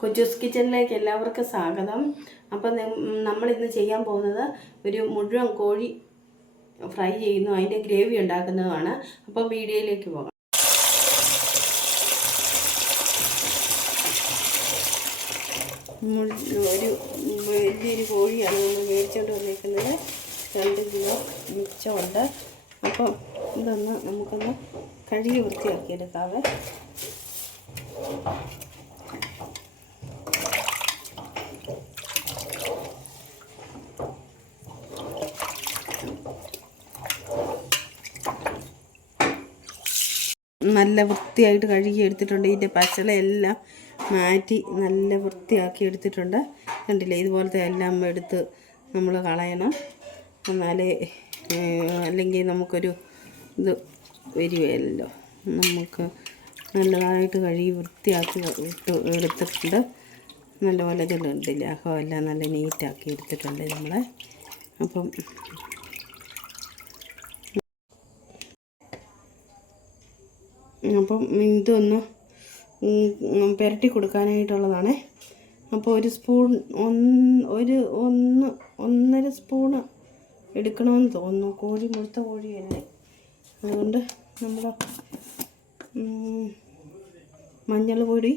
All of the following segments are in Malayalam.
കൊച്ചൂസ് കിച്ചണിലേക്ക് എല്ലാവർക്കും സ്വാഗതം. അപ്പം നമ്മളിന്ന് ചെയ്യാൻ പോകുന്നത് ഒരു മുഴുവൻ കോഴി ഫ്രൈ ചെയ്യുന്നു, അതിൻ്റെ ഗ്രേവി ഉണ്ടാക്കുന്നതുമാണ്. അപ്പോൾ വീഡിയോയിലേക്ക് പോകാം. ഒരു വലിയൊരു കോഴിയാണ് നമ്മൾ മേടിച്ചുകൊണ്ട് വന്നേക്കുന്നത്. 2 കിലോ മിച്ചമുണ്ട്. അപ്പം ഇതൊന്ന് നമുക്കൊന്ന് കഴുകി വൃത്തിയാക്കിയെടുക്കാവേ. നല്ല വൃത്തിയായിട്ട് കഴുകി എടുത്തിട്ടുണ്ട്. ഇതിൻ്റെ പച്ചളയെല്ലാം മാറ്റി നല്ല വൃത്തിയാക്കി എടുത്തിട്ടുണ്ട്. കണ്ടില്ലേ, ഇതുപോലത്തെ എല്ലാം എടുത്ത് നമ്മൾ കളയണം. എന്നാലേ അല്ലെങ്കിൽ നമുക്കൊരു ഇത് വരുമല്ലോ. നമുക്ക് നല്ലതായിട്ട് കഴുകി വൃത്തിയാക്കി എടുത്തിട്ടുണ്ട്. നല്ലപോലെ ഇതുണ്ടില്ല, അകമെല്ലാം നല്ല നീറ്റാക്കി എടുത്തിട്ടുണ്ട് നമ്മളെ. അപ്പം ഇതൊന്ന് പുരട്ടി കൊടുക്കാനായിട്ടുള്ളതാണ്. അപ്പോൾ ഒരു സ്പൂൺ ഒന്നര സ്പൂണ് എടുക്കണമെന്ന് തോന്നുന്നു. കോഴി മുഴുത്ത കോഴിയല്ലേ, അതുകൊണ്ട് നമ്മൾ മഞ്ഞൾ പൊടി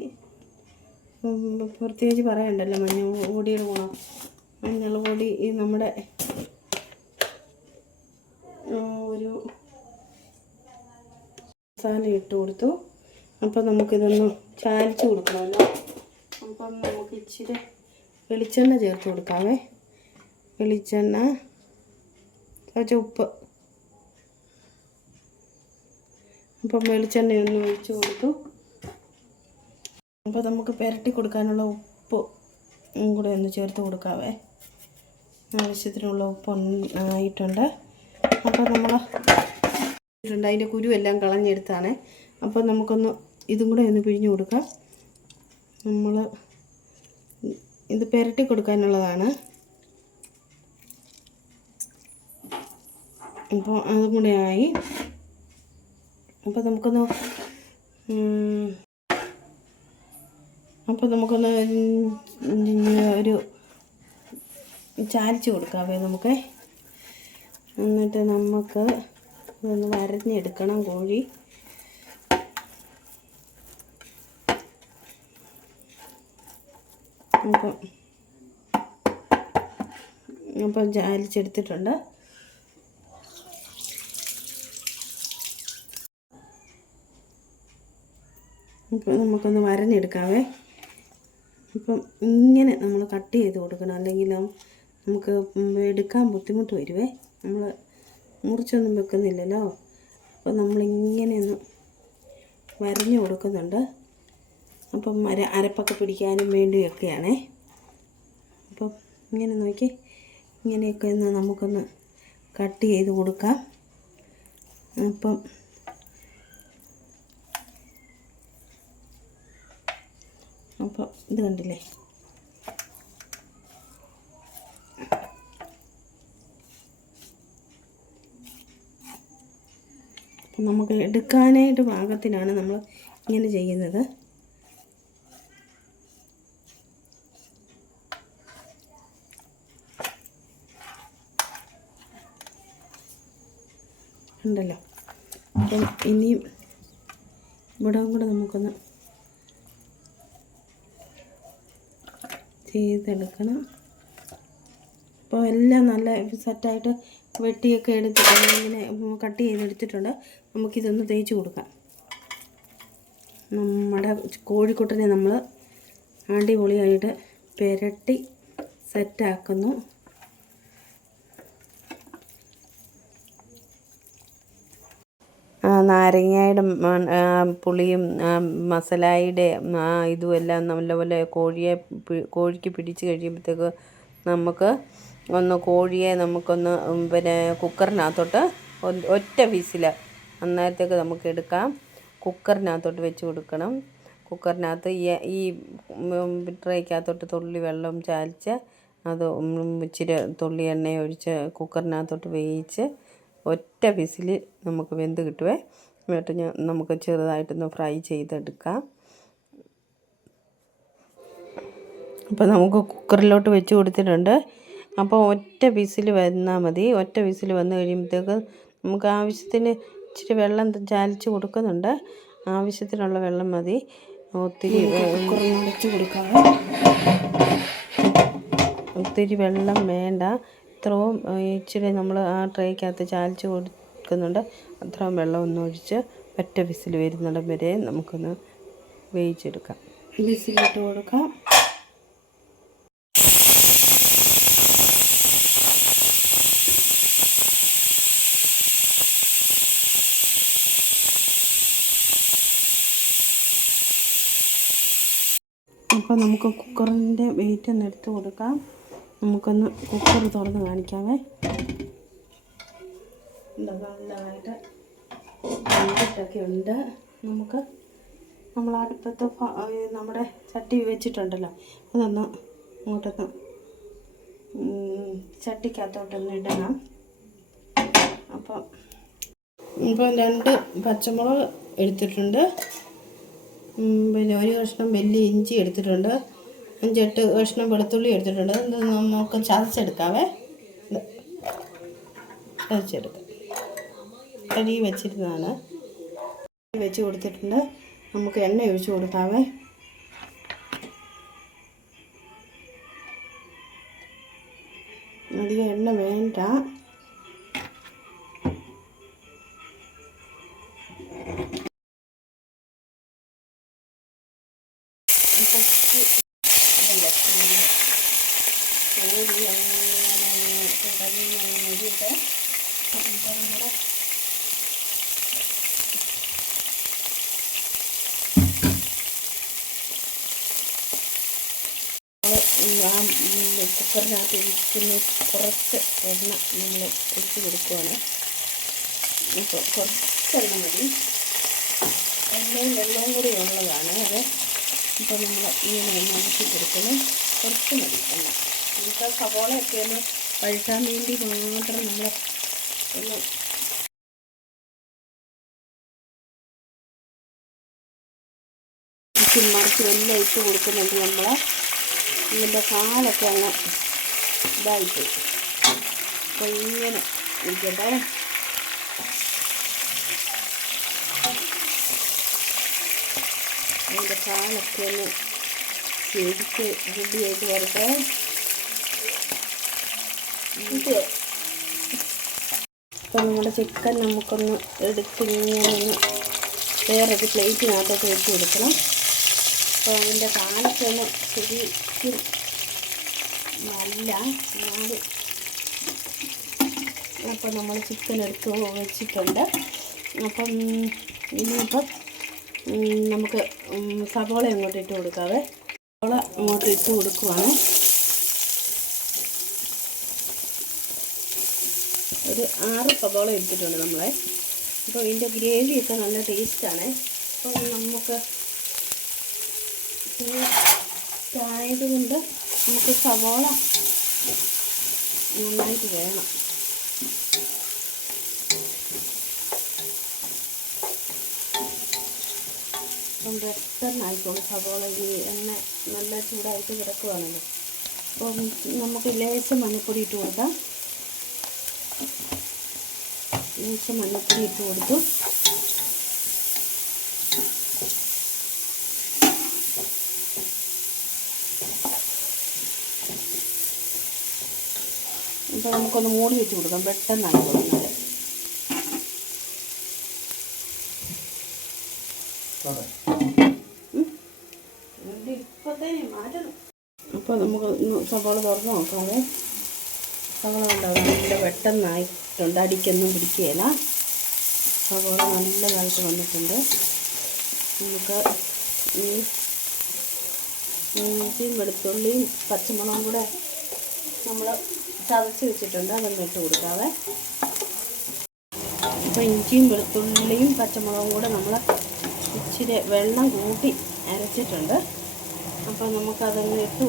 പ്രത്യേകിച്ച് പറയണ്ടല്ലോ, മഞ്ഞൾ പൊടിയുടെ ഗുണം. മഞ്ഞൾ പൊടി നമ്മുടെ ഒരു മസാല ഇട്ട് കൊടുത്തു. അപ്പം നമുക്കിതൊന്ന് ചാലിച്ച് കൊടുക്കണമല്ലോ. അപ്പം നമുക്ക് ഇച്ചിരി വെളിച്ചെണ്ണ ചേർത്ത് കൊടുക്കാവേ. വെളിച്ചെണ്ണ, കുറച്ച് ഉപ്പ്. അപ്പം വെളിച്ചെണ്ണയൊന്ന് ഒഴിച്ച് കൊടുത്തു. അപ്പോൾ നമുക്ക് പുരട്ടി കൊടുക്കാനുള്ള ഉപ്പ് കൂടെ ഒന്ന് ചേർത്ത് കൊടുക്കാവേ. ആവശ്യത്തിനുള്ള ഉപ്പ് ആയിട്ടുണ്ട്. അപ്പോൾ നമ്മൾ അതിൻ്റെ കുരുവെല്ലാം കളഞ്ഞെടുത്താണ്. അപ്പോൾ നമുക്കൊന്ന് ഇതും കൂടെ ഒന്ന് പിഴിഞ്ഞ് കൊടുക്കാം. നമ്മൾ ഇത് പുരട്ടി കൊടുക്കാനുള്ളതാണ്. അപ്പോൾ അതും കൂടെ ആയി. അപ്പോൾ നമുക്കൊന്ന് ഒരു ചാലിച്ച് കൊടുക്കാവേ നമുക്ക്. എന്നിട്ട് നമുക്ക് ഇതൊന്ന് വരഞ്ഞെടുക്കണം കോഴി. അപ്പം ചാലിച്ചെടുത്തിട്ടുണ്ട്. അപ്പോൾ നമുക്കൊന്ന് വരഞ്ഞെടുക്കാവേ. അപ്പം ഇങ്ങനെ നമ്മൾ കട്ട് ചെയ്ത് കൊടുക്കണം, അല്ലെങ്കിൽ നമുക്ക് എടുക്കാൻ ബുദ്ധിമുട്ട് വരുവേ. നമ്മൾ മുറിച്ചൊന്നും വെക്കുന്നില്ലല്ലോ. അപ്പോൾ നമ്മളിങ്ങനെയൊന്ന് വരഞ്ഞു കൊടുക്കുന്നുണ്ട്. അപ്പം അരപ്പൊക്കെ പിടിക്കാനും വേണ്ടിയൊക്കെയാണേ. അപ്പം ഇങ്ങനെ നോക്കി ഇങ്ങനെയൊക്കെ ഒന്ന് നമുക്കൊന്ന് കട്ട് ചെയ്ത് കൊടുക്കാം. അപ്പം ഇത് കണ്ടില്ലേ, അപ്പം നമുക്ക് എടുക്കാനായിട്ട് പാകത്തിനാണ് നമ്മൾ ഇങ്ങനെ ചെയ്യുന്നത്. ഉണ്ടല്ലോ. അപ്പം ഇനിയും ഇവിടെ കൂടെ നമുക്കൊന്ന് ചെയ്തെടുക്കണം. അപ്പോൾ എല്ലാം നല്ല സെറ്റായിട്ട് വെട്ടിയൊക്കെ എടുത്തിട്ട് ഇങ്ങനെ കട്ട് ചെയ്തെടുത്തിട്ടുണ്ട്. നമുക്കിതൊന്ന് തേച്ച് കൊടുക്കാം. നമ്മുടെ കോഴിക്കുട്ടനെ നമ്മൾ അടിപൊളിയായിട്ട് പുരട്ടി സെറ്റാക്കുന്നു. നാരങ്ങയുടെ പുളിയും മസാലയുടെ ഇതുമെല്ലാം നല്ലപോലെ കോഴിക്ക് പിടിച്ച് കഴിയുമ്പോഴത്തേക്ക് നമുക്ക് കോഴിയെ നമുക്കൊന്ന് കുക്കറിനകത്തോട്ട് ഒറ്റ വിസിൽ അന്നേരത്തേക്ക് നമുക്ക് എടുക്കാം. കുക്കറിനകത്തോട്ട് വെച്ച് കൊടുക്കണം. കുക്കറിനകത്ത് ഈ ട്രേക്കകത്തോട്ട് തുള്ളി വെള്ളം ചാലിച്ച് അത് ഇച്ചിരി തുള്ളി എണ്ണ ഒഴിച്ച് കുക്കറിനകത്തോട്ട് വേവിച്ച് ഒറ്റ വിസിൽ നമുക്ക് വെന്ത് കിട്ടുവേ. എന്നിട്ട് നമുക്ക് ചെറുതായിട്ടൊന്ന് ഫ്രൈ ചെയ്തെടുക്കാം. അപ്പോൾ നമുക്ക് കുക്കറിലോട്ട് വെച്ച് കൊടുത്തിട്ടുണ്ട്. അപ്പോൾ ഒറ്റ വിസിൽ വന്നാൽ മതി. ഒറ്റ വിസിൽ വന്നു കഴിയുമ്പോഴത്തേക്ക് നമുക്ക് ആവശ്യത്തിന് ഇച്ചിരി വെള്ളം ചാലിച്ച് കൊടുക്കുന്നുണ്ട്. ആവശ്യത്തിനുള്ള വെള്ളം മതി. ഒത്തിരി വെച്ച് കൊടുക്കാം. ഒത്തിരി വെള്ളം വേണ്ട. ഇത്രയും ഇച്ചിരി നമ്മൾ ആ ട്രേക്കകത്ത് ചാലിച്ച് കൊടുക്കുന്നുണ്ട്. അത്രയും വെള്ളം ഒന്ന് ഒഴിച്ച് ഒറ്റ വിസിൽ വരുന്നിടം വരെ നമുക്കൊന്ന് വേവിച്ചെടുക്കാം. വിസിലിട്ട് കൊടുക്കാം. അപ്പോൾ നമുക്ക് കുക്കറിൻ്റെ വെയിറ്റ് ഒന്ന് എടുത്ത് കൊടുക്കാം. നമുക്കൊന്ന് കുക്കർ തുറന്ന് കാണിക്കാമേ. നല്ലതായിട്ട് വെന്തിട്ടൊക്കെ ഉണ്ട്. നമ്മൾ അടുപ്പത്ത് നമ്മുടെ ചട്ടി വെച്ചിട്ടുണ്ടല്ലോ, അതൊന്ന് ഇങ്ങോട്ടൊന്ന് ചട്ടിക്കകത്തോട്ടൊന്ന് ഇടണം. അപ്പോൾ 2 പച്ചമുളക് എടുത്തിട്ടുണ്ട്. പിന്നെ 1 കഷ്ണം വലിയ ഇഞ്ചി എടുത്തിട്ടുണ്ട്. 5-8 കഷ്ണം വെളുത്തുള്ളി എടുത്തിട്ടുണ്ട്. ഇത് നമുക്ക് ചതച്ചെടുക്കാവേ. ചതച്ചെടുക്കാം. കഴുകി വെച്ചിരുന്നതാണ്. വെച്ച് കൊടുത്തിട്ടുണ്ട്. നമുക്ക് എണ്ണ ഒഴിച്ച് കൊടുക്കാവേ. അധികം എണ്ണ വേണ്ട. കുക്കറിനകത്ത് ഇരിക്കുന്ന കുറച്ച് എണ്ണ നമ്മൾ ഒഴിച്ച് കൊടുക്കുകയാണ്. അപ്പോൾ കുറച്ച് എണ്ണ മതി. എണ്ണയും വെള്ളവും കൂടി ഉള്ളതാണ് അത്. അപ്പോൾ നമ്മൾ ഇങ്ങനെ എണ്ണ ഒഴിച്ച് കൊടുക്കുന്നത് കുറച്ച് മതി എണ്ണ. നമുക്ക് സവോളയൊക്കെ ഒന്ന് വഴറ്റാൻ വേണ്ടി മാത്രം നമ്മൾ ഒന്ന് മറിച്ച് എല്ലാം ഇട്ട് കൊടുക്കുന്നുണ്ട്. നമ്മൾ ഇതിൻ്റെ കാലൊക്കെ അങ്ങ് ഇതായിട്ട് അപ്പോൾ ഇങ്ങനെ ഇരിക്കട്ടെ. അതിൻ്റെ കാലൊക്കെ ഒന്ന് ശരിക്ക് റെഡിയായിട്ട് വരട്ടെ. അപ്പോൾ നമ്മുടെ ചിക്കൻ നമുക്കൊന്ന് എടുത്ത് ഇങ്ങനെ ഒന്ന് വേറൊരു പ്ലേറ്റിനകത്തോട്ട് വെച്ച് കൊടുക്കണം. അപ്പോൾ അതിൻ്റെ കാലൊക്കെ ഒന്ന് ശരിക്കും നല്ല നാല്. അപ്പോൾ നമ്മൾ ചിക്കൻ എടുത്ത് വെച്ചിട്ടുണ്ട്. അപ്പം ഇനിയിപ്പം നമുക്ക് സവോള അങ്ങോട്ട് ഇട്ട് കൊടുക്കാവേ. സവോള അങ്ങോട്ട് ഇട്ട് കൊടുക്കുവാണ്. ഒരു 6 സവോള എടുത്തിട്ടുണ്ട് നമ്മളെ. അപ്പോൾ ഇതിൻ്റെ ഗ്രേവിയൊക്കെ നല്ല ടേസ്റ്റാണ്. അപ്പം നമുക്ക് ആയതുകൊണ്ട് നമുക്ക് സവോള നന്നായിട്ട് വേണം. അപ്പം പെട്ടെന്നായിക്കോളും. സവോള ഈ എണ്ണ നല്ല ചൂടായിട്ട് കിടക്കുവാണല്ലോ. അപ്പം നമുക്ക് ലേശം മഞ്ഞൾപ്പൊടി ഇട്ട് കൊടുക്കാം. ലേശം മഞ്ഞൾപ്പൊടി ഇട്ട് കൊടുത്തു. അപ്പോൾ നമുക്കൊന്ന് മൂടി വെച്ച് കൊടുക്കാം. പെട്ടെന്നായി തുടങ്ങുന്നത്. അപ്പോൾ നമുക്ക് സവാള തുറന്ന് നോക്കാതെ. സവാള ഉണ്ടാവും നല്ല പെട്ടെന്നായിട്ടുണ്ട്. അടിക്കൊന്നും പിടിക്കുകയില്ല. സവാള നല്ലതായിട്ട് വന്നിട്ടുണ്ട്. നമുക്ക് ഇഞ്ചിയും വെളുത്തുള്ളിയും പച്ചമുളകും കൂടെ നമ്മൾ ചതച്ച് വെച്ചിട്ടുണ്ട്. അതൊന്ന് ഇട്ട് കൊടുക്കാവേ. അപ്പോൾ ഇഞ്ചിയും വെളുത്തുള്ളിയും പച്ചമുളകും കൂടെ നമ്മൾ ഇച്ചിരി വെള്ളം കൂട്ടി അരച്ചിട്ടുണ്ട്. അപ്പോൾ നമുക്കതൊന്ന് ഒഴിച്ച്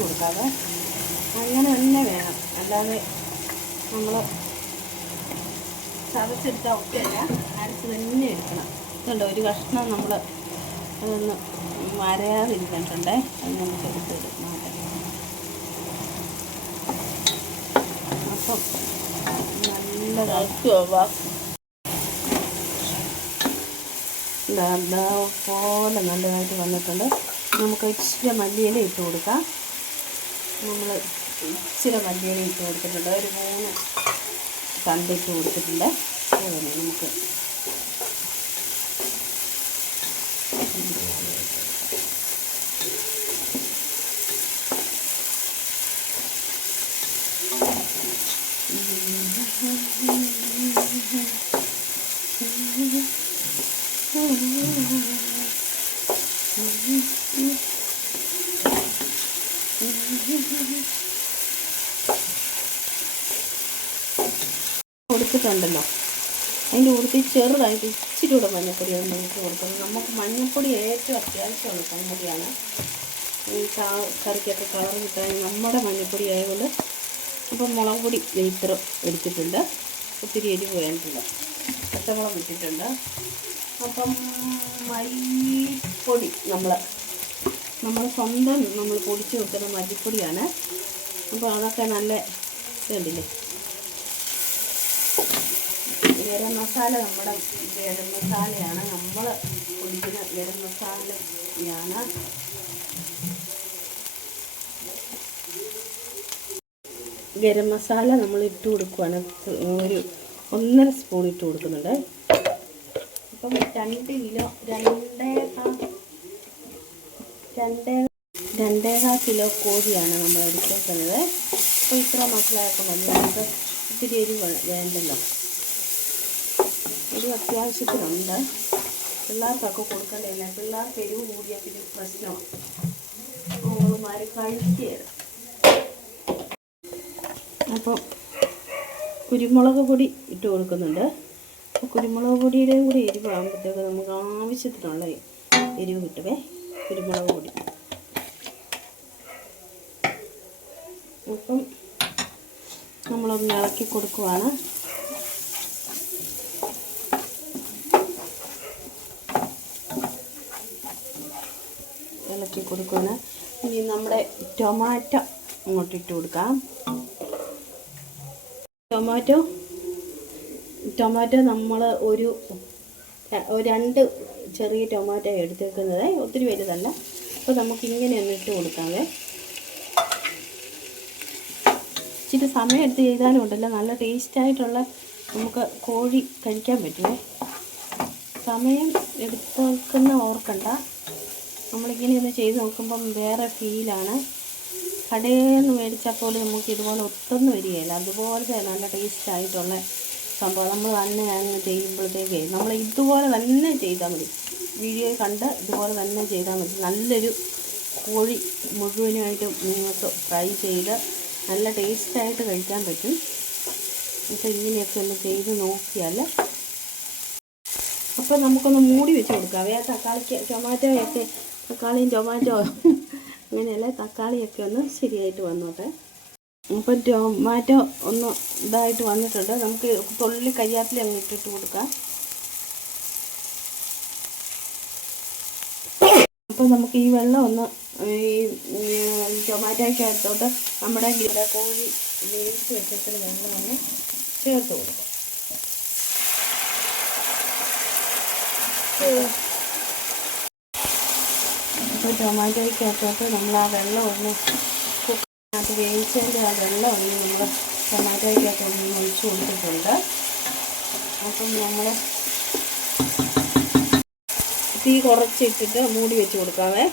കൊടുക്കാവേ. അങ്ങനെ തന്നെ വേണം. അല്ലാതെ നമ്മൾ ചതച്ചെടുത്താൽ ഒക്കെയല്ല, അരച്ച് തന്നെ എടുക്കണം. ഇതുണ്ട് ഒരു കഷ്ണം നമ്മൾ അതൊന്ന് വരയാതിരിക്കണ്ടേ, അത് നമുക്ക് എടുത്തിട്ട് മാറ്റാം. അപ്പം നല്ലതാക്കുക പോലെ നല്ലതായിട്ട് വന്നിട്ടുണ്ട്. നമുക്ക് ഇച്ചിരി മല്ലിയില ഇട്ട് കൊടുക്കാം. നമ്മൾ ഇച്ചിരി മല്ലിയില ഇട്ട് കൊടുത്തിട്ടുണ്ട്, ഒരു 3 തണ്ട് ഇട്ട് കൊടുത്തിട്ടുണ്ട്. അതുതന്നെ നമുക്ക് കൊടുത്തിട്ടുണ്ടല്ലോ. അതിൻ്റെ കൂടുതൽ ചെറുതായിട്ട് ഇച്ചിരി കൂടെ മഞ്ഞൾപ്പൊടിയാണ് നമുക്ക് കൊടുക്കുന്നത്. നമുക്ക് മഞ്ഞൾപ്പൊടി ഏറ്റവും അത്യാവശ്യമുള്ള സംഗതിയാണ് ഈ കറിക്കൊക്കെ കളർ കിട്ടാൻ. നമ്മുടെ മഞ്ഞൾപ്പൊടി ആയതുകൊണ്ട് അപ്പം മുളക് പൊടി ഇത്ര എടുത്തിട്ടുണ്ട്, ഒത്തിരി എരിവ് വേണ്ടില്ല, പച്ചമുളക് ഇട്ടിട്ടുണ്ട്. അപ്പം മല്ലിപ്പൊടി നമ്മൾ സ്വന്തം നമ്മൾ പൊടിച്ച് വെക്കുന്ന മല്ലിപ്പൊടിയാണ്. അപ്പോൾ അതൊക്കെ നല്ല ഇതുണ്ടല്ലേ. ഗരം മസാല നമ്മുടെ ഗരം മസാലയാണ്, നമ്മൾ പൊടിക്കുന്ന ഗരം മസാലയാണ്. ഗരം മസാല നമ്മൾ ഇട്ട് കൊടുക്കുകയാണ്, ഒരു 1.5 സ്പൂൺ ഇട്ട് കൊടുക്കുന്നുണ്ട്. അപ്പം 2 കിലോ 2.25 കിലോ കോഴിയാണ് നമ്മൾ എടുത്തേക്കുന്നത്. അപ്പോൾ ഇത്ര മസാലയൊക്കെ മതി, നമുക്ക് ഇത്തിരി എരിവ് വേണ്ടല്ലോ. എരിവ് അത്യാവശ്യത്തിനുണ്ട്, പിള്ളേർക്കൊക്കെ കൊടുക്കേണ്ടതില്ല. പിള്ളേർക്ക് എരിവ് കൂടിയാൽ പിന്നെ പ്രശ്നമാണ്, അവളുമാർ കഴിക്കുകയാണ്. അപ്പം കുരുമുളക് പൊടി ഇട്ട് കൊടുക്കുന്നുണ്ട്. അപ്പോൾ കുരുമുളക് പൊടിയുടെയും കൂടി എരിവ് ആകുമ്പോഴത്തേക്ക് നമുക്ക് ആവശ്യത്തിനുള്ള എരിവ് കിട്ടുമേ. കുരുമുളക് പൊടി അപ്പം നമ്മളൊന്ന് ഇളക്കി കൊടുക്കുവാണ്. ഇളക്കി കൊടുക്കുകയാണ്. ഇനി നമ്മുടെ ടൊമാറ്റോ അങ്ങോട്ട് ഇട്ട് കൊടുക്കാം. ടൊമാറ്റോ നമ്മൾ ഒരു 2 ചെറിയ ടൊമാറ്റോ എടുത്തേക്കുന്നത്, ഒത്തിരി വലുതല്ല. അപ്പോൾ നമുക്കിങ്ങനെ ഒന്ന് ഇട്ട് കൊടുക്കാവേ. ഇച്ചിരി സമയം എടുത്ത് ചെയ്താലും ഉണ്ടല്ലോ നല്ല ടേസ്റ്റായിട്ടുള്ള നമുക്ക് കോഴി കഴിക്കാൻ പറ്റുമേ. സമയം എടുത്തേക്കുന്ന ഓർക്കണ്ട, നമ്മളിങ്ങനെ ഒന്ന് ചെയ്ത് നോക്കുമ്പം വേറെ ഫീലാണ്. കടയിൽ നിന്ന് മേടിച്ചാൽ പോലും നമുക്ക് ഇതുപോലെ ഒത്തൊന്നും വരികയില്ല. അതുപോലത്തെ നല്ല ടേസ്റ്റായിട്ടുള്ള സംഭവം നമ്മൾ തന്നെ അങ്ങ് ചെയ്യുമ്പോഴത്തേക്കേ നമ്മൾ ഇതുപോലെ തന്നെ ചെയ്താൽ മതി. വീഡിയോ കണ്ട് ഇതുപോലെ തന്നെ ചെയ്താൽ മതി. നല്ലൊരു കോഴി മുഴുവനായിട്ടും നിങ്ങൾക്ക് ഫ്രൈ ചെയ്ത് നല്ല ടേസ്റ്റായിട്ട് കഴിക്കാൻ പറ്റും. അപ്പോൾ ഇങ്ങനെയൊക്കെ ഒന്ന് ചെയ്ത് നോക്കിയാൽ. അപ്പോൾ നമുക്കൊന്ന് മൂടി വെച്ച് കൊടുക്കാം. തക്കാളിയും ടൊമാറ്റോ അങ്ങനെയല്ല, തക്കാളിയൊക്കെ ഒന്ന് ശരിയായിട്ട് വന്നോട്ടെ. അപ്പം ടൊമാറ്റോ ഒന്ന് ഇതായിട്ട് വന്നിട്ടുണ്ട്. നമുക്ക് തുള്ളി കരിയാപ്പില അങ്ങ് ഇട്ടിട്ട് കൊടുക്കാം. അപ്പോൾ നമുക്ക് ഈ വെള്ളം ഒന്ന് ഈ ടൊമാറ്റോയ്ക്കകത്തോട്ട് നമ്മുടെ കോഴി വേവിച്ച് വെച്ചിട്ട് വെള്ളം ഒന്ന് ചേർത്ത് കൊടുക്കാം. അപ്പോൾ ടൊമാറ്റോയ്ക്കകത്തോട്ട് നമ്മൾ ആ വെള്ളം ഒന്ന് കുക്കറിനകത്ത് വേവിച്ചതിൻ്റെ ആ വെള്ളം ഒന്ന് നമ്മൾ ടൊമാറ്റോയ്ക്കകത്തോട്ട് ഒന്ന് ഒഴിച്ച് കൊടുത്തിട്ടുണ്ട്. അപ്പം നമ്മൾ തീ കുറച്ചിട്ടിട്ട് മൂടി വെച്ച് കൊടുക്കാവേ.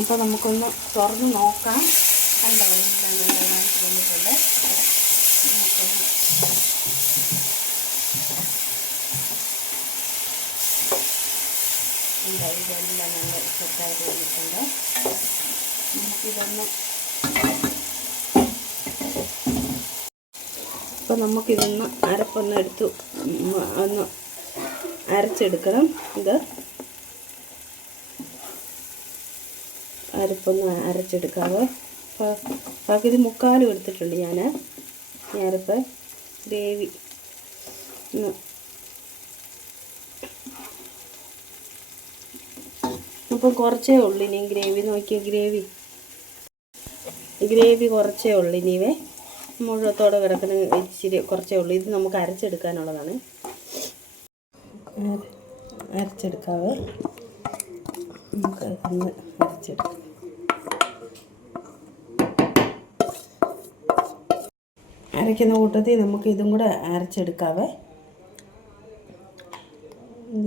അപ്പോൾ നമുക്കൊന്ന് തുറന്ന് നോക്കാം. കണ്ടോ, നന്നായിട്ട് വന്നിട്ടുണ്ട്. നമുക്കൊന്ന് ഇതെല്ലാം നല്ല സെറ്റായിട്ട് വന്നിട്ടുണ്ട്. നമുക്കിതൊന്ന് അപ്പോൾ നമുക്കിതൊന്ന് അരപ്പൊന്ന് എടുത്ത് ഒന്ന് അരച്ചെടുക്കണം. ഇത് അരപ്പൊന്ന് അരച്ചെടുക്കാവേ. പകുതി മുക്കാലും എടുത്തിട്ടുണ്ട് ഞാൻ ഈ അരപ്പ്. ഗ്രേവി അപ്പം കുറച്ചേ ഉള്ളൂ ഇനി ഗ്രേവി. നോക്കിയ ഗ്രേവി കുറച്ചേ ഉള്ളൂ ഇനിവേ. മുഴുവത്തോടെ കിടക്കുന്ന ഇച്ചിരി കുറച്ചേ ഉള്ളൂ. ഇത് നമുക്ക് അരച്ചെടുക്കാനുള്ളതാണ്. അരച്ചെടുക്കാവേ. നമുക്ക് ഒന്ന് അരച്ചെടുക്കാം. അരയ്ക്കുന്ന കൂട്ടത്തിൽ നമുക്ക് ഇതും കൂടെ അരച്ചെടുക്കാവേ.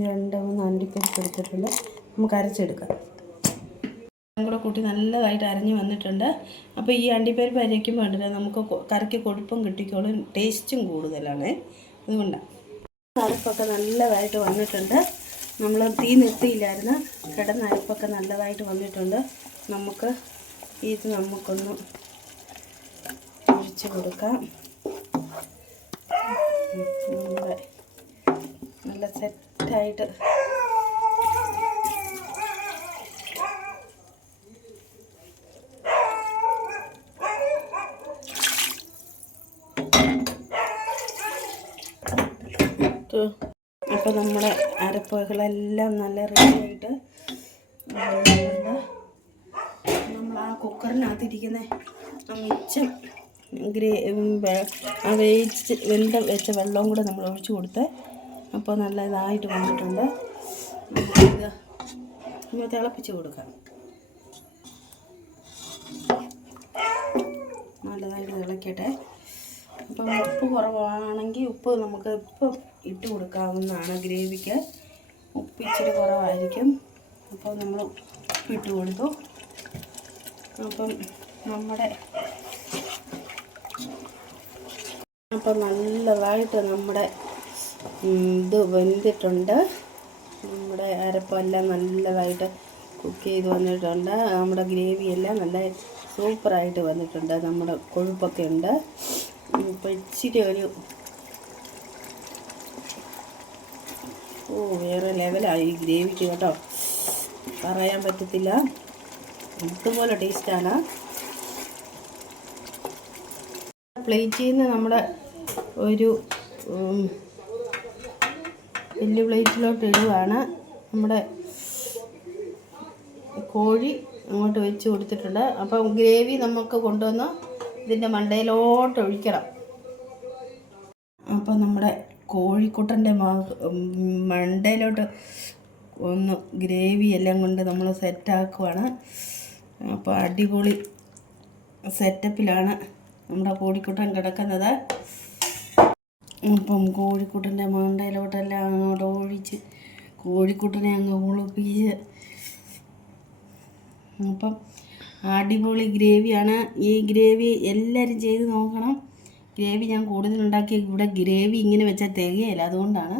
2-3 അണ്ടിപ്പരിപ്പ് എടുത്തിട്ടുണ്ട്. നമുക്ക് അരച്ചെടുക്കാം. കൂടെ കൂട്ടി നല്ലതായിട്ട് അരഞ്ഞ് വന്നിട്ടുണ്ട്. അപ്പോൾ ഈ അണ്ടിപ്പരിപ്പ് അരയ്ക്കുമ്പോൾ ഉണ്ടല്ലോ നമുക്ക് കറിക്ക് കൊഴുപ്പും കിട്ടിക്കോളും, ടേസ്റ്റും കൂടുതലാണ്. അതുകൊണ്ടാണ് അരപ്പൊക്കെ നല്ലതായിട്ട് വന്നിട്ടുണ്ട്. നമ്മൾ തീ നിർത്തിയില്ലായിരുന്നു, കിടന്ന അരപ്പൊക്കെ നല്ലതായിട്ട് വന്നിട്ടുണ്ട്. നമുക്ക് നമുക്കൊന്ന് ഒഴിച്ച് കൊടുക്കാം. നല്ല സെറ്റായിട്ട് അപ്പോൾ നമ്മുടെ അരപ്പുകളെല്ലാം നല്ല റെഡിയായിട്ട് നമ്മൾ ആ കുക്കറിനകത്തിരിക്കുന്ന മിച്ചം വെന്ത വെച്ച വെള്ളവും കൂടെ നമ്മൾ ഒഴിച്ച് കൊടുത്ത് അപ്പോൾ നല്ല ഇതായിട്ട് വന്നിട്ടുണ്ട്. നമുക്കിത് നമ്മൾ തിളപ്പിച്ച് കൊടുക്കാം. നല്ലതായിട്ട് തിളക്കട്ടെ. അപ്പം ഉപ്പ് കുറവാണെങ്കിൽ ഉപ്പ് നമുക്ക് ഇപ്പം ഇട്ട് കൊടുക്കാവുന്നതാണ്. ഗ്രേവിക്ക് ഉപ്പ് ഇച്ചിരി കുറവായിരിക്കും. അപ്പോൾ നമ്മൾ ഉപ്പിട്ട് കൊടുത്തു. അപ്പം നല്ലതായിട്ട് നമ്മുടെ ഇത് വെന്തിട്ടുണ്ട്. നമ്മുടെ അരപ്പെല്ലാം നല്ലതായിട്ട് കുക്ക് ചെയ്ത് വന്നിട്ടുണ്ട്. നമ്മുടെ ഗ്രേവിയെല്ലാം നല്ല സൂപ്പറായിട്ട് വന്നിട്ടുണ്ട്. നമ്മുടെ കൊഴുപ്പൊക്കെ ഉണ്ട്. ഇപ്പോൾ ഇച്ചിരി വേറെ ലെവലായി ഗ്രേവിക്ക് കേട്ടോ, പറയാൻ പറ്റത്തില്ല. ഇതുപോലെ ടേസ്റ്റാണ്. പ്ലേറ്റിൽ നിന്ന് നമ്മുടെ ഒരു വലിയ പ്ലേറ്റിലോട്ട് ഇടുവാണ്. നമ്മുടെ കോഴി അങ്ങോട്ട് വെച്ച് കൊടുത്തിട്ടുണ്ട്. അപ്പം ഗ്രേവി നമുക്ക് കൊണ്ടുവന്ന് ഇതിൻ്റെ മണ്ടയിലോട്ട് ഒഴിക്കണം. അപ്പം നമ്മുടെ കോഴിക്കുട്ടൻ്റെ മണ്ടയിലോട്ട് ഒന്ന് ഗ്രേവി എല്ലാം കൊണ്ട് നമ്മൾ സെറ്റാക്കുവാണ്. അപ്പോൾ അടിപൊളി സെറ്റപ്പിലാണ് നമ്മുടെ കോഴിക്കുട്ടൻ കിടക്കുന്നത്. അപ്പം കോഴിക്കുട്ടൻ്റെ മണ്ടയിലോട്ടെല്ലാം അങ്ങോട്ട് ഒഴിച്ച് കോഴിക്കുട്ടനെ അങ്ങ് കുളിപ്പിച്ച്, അപ്പം അടിപൊളി ഗ്രേവിയാണ്. ഈ ഗ്രേവി എല്ലാവരും ചെയ്ത് നോക്കണം. ഗ്രേവി ഞാൻ കൂടുതലുണ്ടാക്കി ഇവിടെ ഗ്രേവി ഇങ്ങനെ വെച്ചാൽ തികയില്ല, അതുകൊണ്ടാണ്.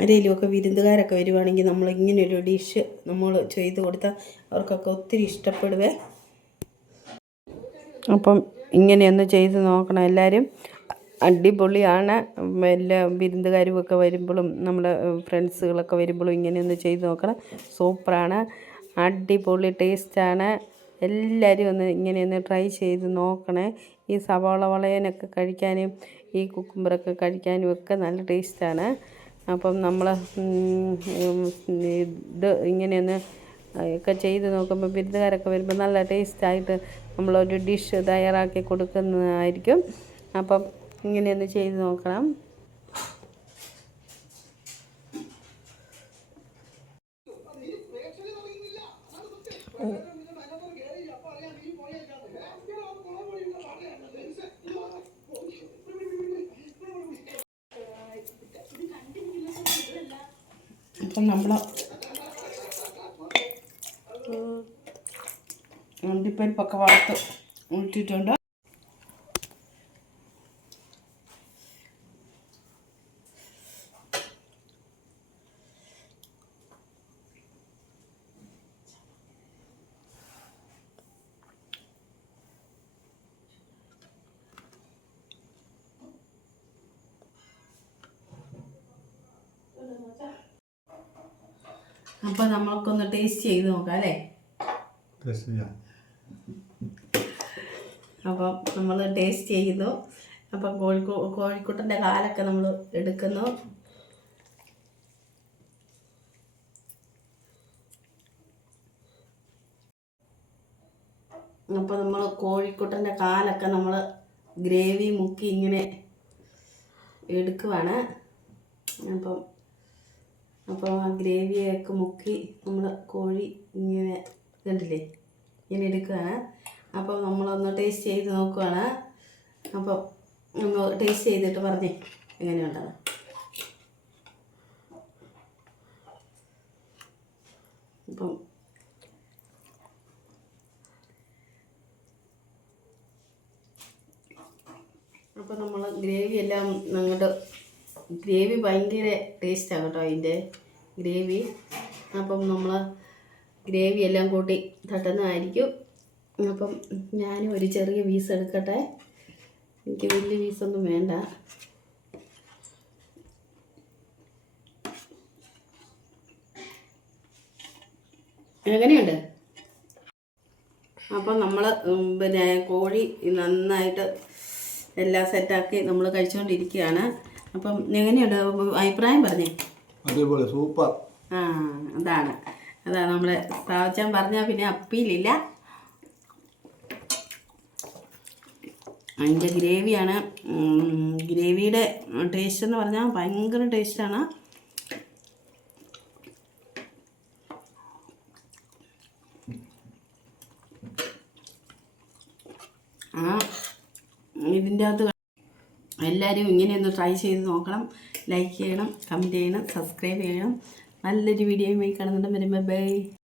ആരെങ്കിലുമൊക്കെ വിരുന്നുകാരൊക്കെ വരുവാണെങ്കിൽ നമ്മൾ ഇങ്ങനൊരു ഡിഷ് നമ്മൾ ചെയ്ത് കൊടുത്താൽ അവർക്കൊക്കെ ഒത്തിരി ഇഷ്ടപ്പെടുവേ. അപ്പം ഇങ്ങനെയൊന്ന് ചെയ്ത് നോക്കണം എല്ലാവരും. അടിപൊളിയാണ്. എല്ലാ വിരുന്നുകാരുമൊക്കെ വരുമ്പോഴും നമ്മുടെ ഫ്രണ്ട്സുകളൊക്കെ വരുമ്പോഴും ഇങ്ങനെയൊന്ന് ചെയ്ത് നോക്കണം. സൂപ്പറാണ്, അടിപൊളി ടേസ്റ്റാണ്. എല്ലാവരും ഒന്ന് ഇങ്ങനെയൊന്ന് ട്രൈ ചെയ്ത് നോക്കണേ. ഈ സവാള വളയനൊക്കെ കഴിക്കാനും ഈ കുക്കുംബറൊക്കെ കഴിക്കാനും ഒക്കെ നല്ല ടേസ്റ്റാണ്. അപ്പം നമ്മൾ ഇത് ഇങ്ങനെയൊന്ന് ഒക്കെ ചെയ്ത് നോക്കുമ്പോൾ വിരുന്നുകാരൊക്കെ വരുമ്പോൾ നല്ല ടേസ്റ്റായിട്ട് നമ്മളൊരു ഡിഷ് തയ്യാറാക്കി കൊടുക്കുന്നതായിരിക്കും. അപ്പം ഇങ്ങനെയൊന്ന് ചെയ്ത് നോക്കണം. അപ്പം നമ്മൾ അണ്ടിപ്പരിപ്പൊക്കെ വറുത്ത് ഇട്ടിട്ടുണ്ട്. അപ്പം നമ്മൾക്കൊന്ന് ടേസ്റ്റ് ചെയ്ത് നോക്കാം അല്ലേ? അപ്പം നമ്മൾ ടേസ്റ്റ് ചെയ്യുന്നു. അപ്പം കോഴിക്കുട്ടൻ്റെ കാലൊക്കെ നമ്മൾ എടുക്കുന്നു. അപ്പോൾ നമ്മൾ കോഴിക്കുട്ടൻ്റെ കാലൊക്കെ നമ്മൾ ഗ്രേവി മുക്കി ഇങ്ങനെ എടുക്കുവാണ്. അപ്പോൾ ആ ഗ്രേവിയൊക്കെ മുക്കി നമ്മൾ കോഴി ഇങ്ങനെ കണ്ടില്ലേ ഇങ്ങനെ എടുക്കുകയാണ്. അപ്പോൾ നമ്മളൊന്ന് ടേസ്റ്റ് ചെയ്ത് നോക്കുവാണ്. അപ്പോൾ ഒന്ന് ടേസ്റ്റ് ചെയ്തിട്ട് പറഞ്ഞേ എങ്ങനെയുണ്ടെന്ന്. അപ്പോൾ നമ്മൾ ഗ്രേവി എല്ലാം ഗ്രേവി ഭയങ്കര ടേസ്റ്റാണ് കേട്ടോ അതിൻ്റെ ഗ്രേവി. അപ്പം നമ്മൾ ഗ്രേവി എല്ലാം കൂട്ടി തട്ടുന്നതായിരിക്കും. അപ്പം ഞാനും ഒരു ചെറിയ പീസ് എടുക്കട്ടെ, എനിക്ക് വലിയ പീസൊന്നും വേണ്ട. എങ്ങനെയുണ്ട്? അപ്പം നമ്മൾ പിന്നെ കോഴി നന്നായിട്ട് എല്ലാം സെറ്റാക്കി നമ്മൾ കഴിച്ചുകൊണ്ടിരിക്കുകയാണ്. അപ്പം എങ്ങനെയുണ്ട് അഭിപ്രായം പറഞ്ഞേ? അടിപൊളി, സൂപ്പർ. അതാണ് നമ്മളെ സ്ഥാപിച്ചാൻ പറഞ്ഞാൽ പിന്നെ അപ്പീലില്ല. അതിൻ്റെ ഗ്രേവിയാണ്, ഗ്രേവിയുടെ ടേസ്റ്റ് എന്ന് പറഞ്ഞാൽ ഭയങ്കര ടേസ്റ്റാണ്. ഇതിൻ്റെ അകത്ത് എല്ലാവരും ഇങ്ങനെയൊന്ന് ട്രൈ ചെയ്ത് നോക്കണം. ലൈക്ക് ചെയ്യണം, കമൻറ്റ് ചെയ്യണം, സബ്സ്ക്രൈബ് ചെയ്യണം. നല്ലൊരു വീഡിയോയുമായി കാണുന്നുണ്ട്. ബൈ.